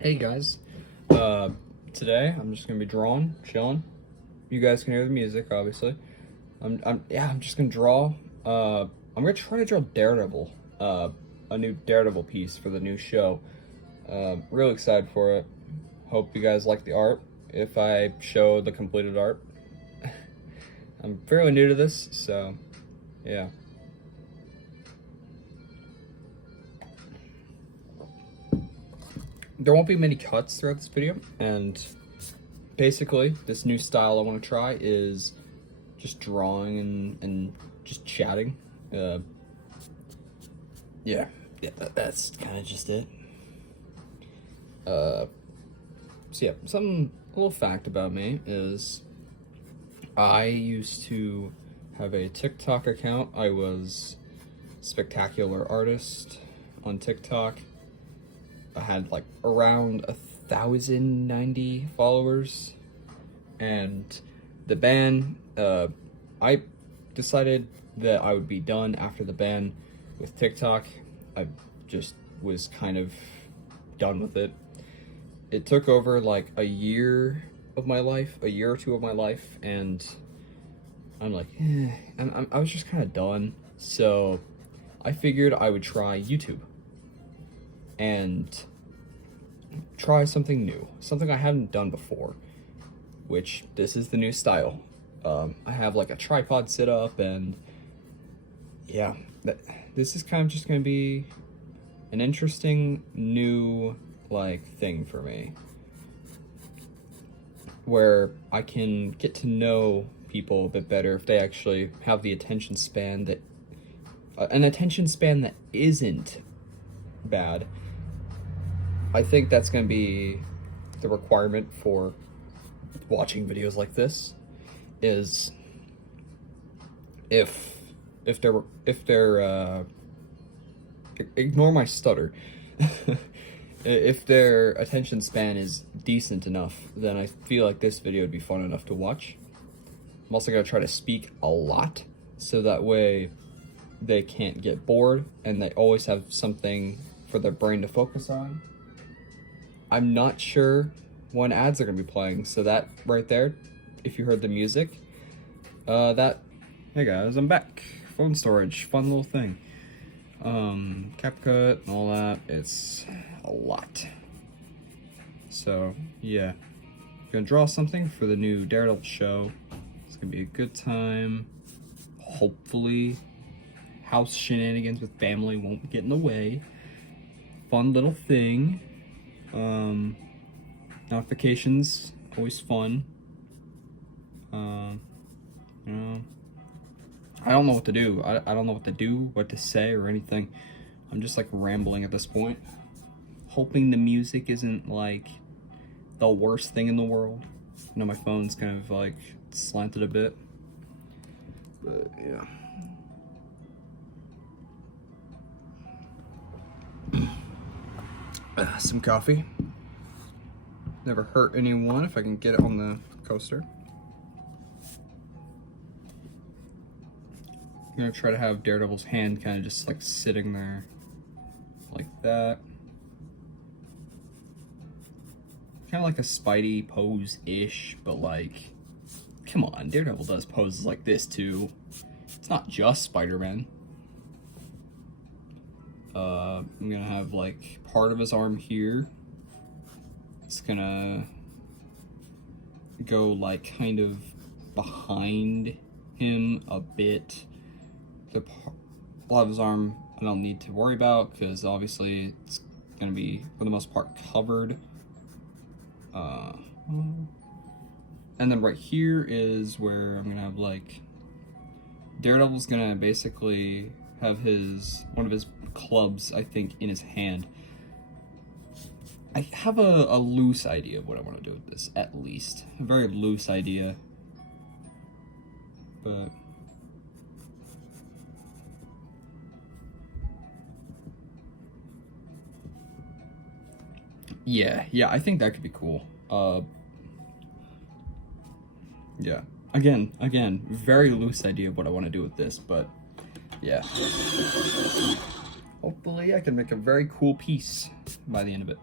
Hey guys, today I'm just gonna be drawing, chilling. You guys can hear the music, obviously. I'm just gonna draw. I'm gonna try to draw Daredevil, a new Daredevil piece for the new show. Real excited for it. Hope you guys like the art. If I show the completed art, I'm fairly new to this, so yeah. There won't be many cuts throughout this video, and basically this new style I want to try is just drawing and just chatting. uh yeah, that's kind of just it. So yeah, a little fact about me is I used to have a TikTok account. I was spectacular artist on TikTok. I had like around 1,090 followers, and the ban, I decided that I would be done after the ban with TikTok. I just was kind of done with it. It took over like a year of my life, a year or two of my life, and I'm like, I was just kind of done. So I figured I would try YouTube and try something new, something I hadn't done before, which this is the new style. I have like a tripod set up, and yeah, this is kind of just gonna be an interesting new like thing for me, where I can get to know people a bit better if they actually have the attention span that an attention span that isn't bad. I think that's going to be the requirement for watching videos like this, is if they're ignore my stutter. If their attention span is decent enough, then I feel like this video would be fun enough to watch. I'm also going to try to speak a lot, so that way they can't get bored and they always have something for their brain to focus on. I'm not sure when ads are going to be playing, so that right there, if you heard the music, hey guys, I'm back. Phone storage, fun little thing. CapCut and all that, it's a lot. So yeah, gonna draw something for the new Daredevil show. It's gonna be a good time. Hopefully house shenanigans with family won't get in the way. Fun little thing. Notifications, always fun. You know, I don't know what to do. I don't know what to do, what to say, or anything. I'm just like rambling at this point. Hoping the music isn't like the worst thing in the world. You know, my phone's kind of like slanted a bit. But yeah. Some coffee. Never hurt anyone if I can get it on the coaster. I'm gonna try to have Daredevil's hand kind of just like sitting there like that. Kind of like a Spidey pose-ish, but like, come on, Daredevil does poses like this too. It's not just Spider-Man. I'm gonna have like part of his arm here. It's gonna go like kind of behind him a bit. The part of his arm I don't need to worry about, because obviously it's gonna be for the most part covered. And then right here is where I'm gonna have like Daredevil's gonna basically have one of his clubs, I think, in his hand. I have a loose idea of what I want to do with this, at least. A very loose idea. But yeah, I think that could be cool. Yeah. Again, very loose idea of what I want to do with this, but yeah. Hopefully I can make a very cool piece by the end of it.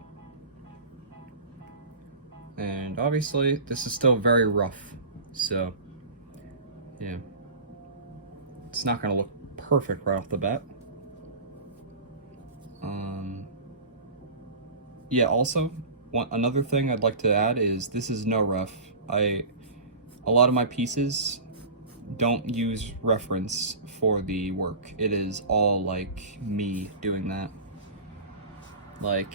And obviously, this is still very rough. So, yeah. It's not going to look perfect right off the bat. Yeah, also, another thing I'd like to add is this is no rough. A lot of my pieces don't use reference for the work. It is all like me doing that. Like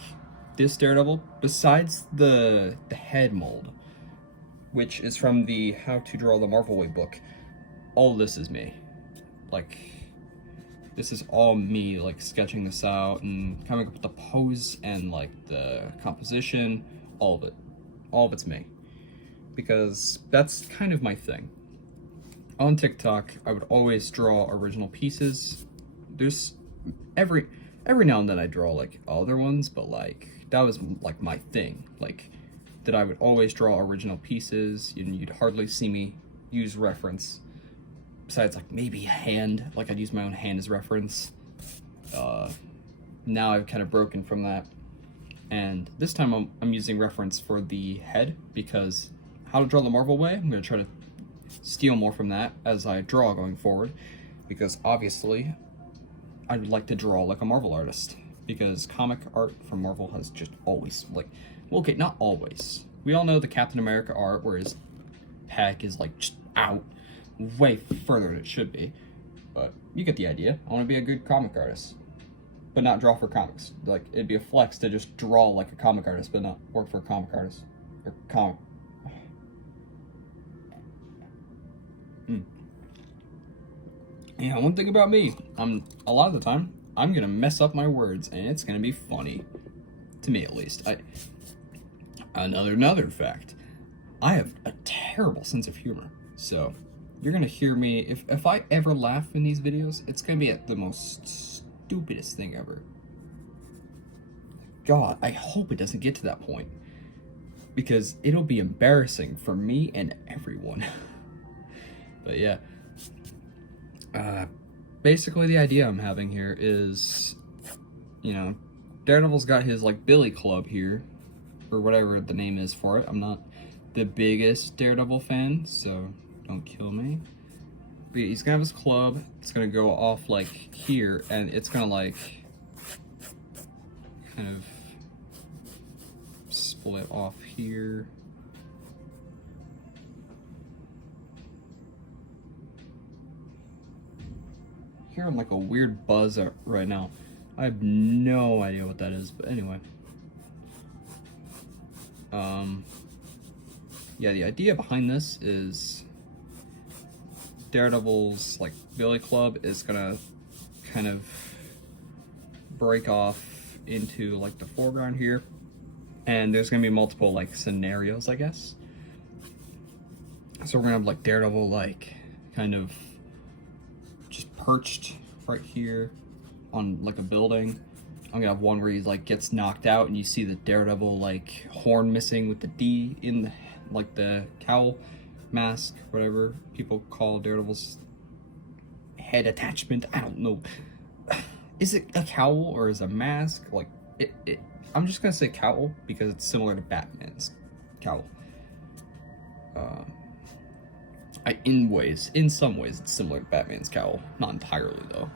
this Daredevil, besides the head mold, which is from the How to Draw the Marvel Way book, all this is me. Like, this is all me, like, sketching this out and coming up with the pose and, like, the composition, all of it. All of it's me. Because that's kind of my thing. On TikTok, I would always draw original pieces. There's every now and then I draw, like, other ones, but, like, that was, like, my thing. Like, that I would always draw original pieces, and you'd hardly see me use reference. Besides, like, maybe a hand. Like, I'd use my own hand as reference. Now I've kind of broken from that. And this time I'm using reference for the head, because How to Draw the Marvel Way, I'm going to try to steal more from that as I draw going forward. Because, obviously, I'd like to draw like a Marvel artist. Because comic art from Marvel has just always, like... Well, okay, not always. We all know the Captain America art, where his pack is, like, just out. Way further than it should be, but you get the idea. I want to be a good comic artist, but not draw for comics. Like, it'd be a flex to just draw like a comic artist, but not work for a comic artist or comic. Yeah, one thing about me, a lot of the time I'm gonna mess up my words, and it's gonna be funny, to me at least. Another fact, I have a terrible sense of humor, so. You're gonna hear me, if I ever laugh in these videos, it's gonna be at the most stupidest thing ever. God, I hope it doesn't get to that point. Because it'll be embarrassing for me and everyone. But yeah. Basically the idea I'm having here is, you know, Daredevil's got his, like, Billy Club here, or whatever the name is for it. I'm not the biggest Daredevil fan, so... don't kill me. But he's gonna have his club. It's gonna go off like here, and it's gonna like kind of split off here. Hearing like a weird buzz right now. I have no idea what that is, but anyway. Yeah, the idea behind this is Daredevil's like Billy Club is gonna kind of break off into like the foreground here, and there's gonna be multiple like scenarios, I guess. So we're gonna have like Daredevil like kind of just perched right here on like a building. I'm gonna have one where he like gets knocked out and you see the Daredevil like horn missing with the D in the like the cowl mask, whatever people call Daredevil's head attachment. I don't know. Is it a cowl or is it a mask? Like I'm just gonna say cowl because it's similar to Batman's cowl. In some ways it's similar to Batman's cowl. Not entirely though.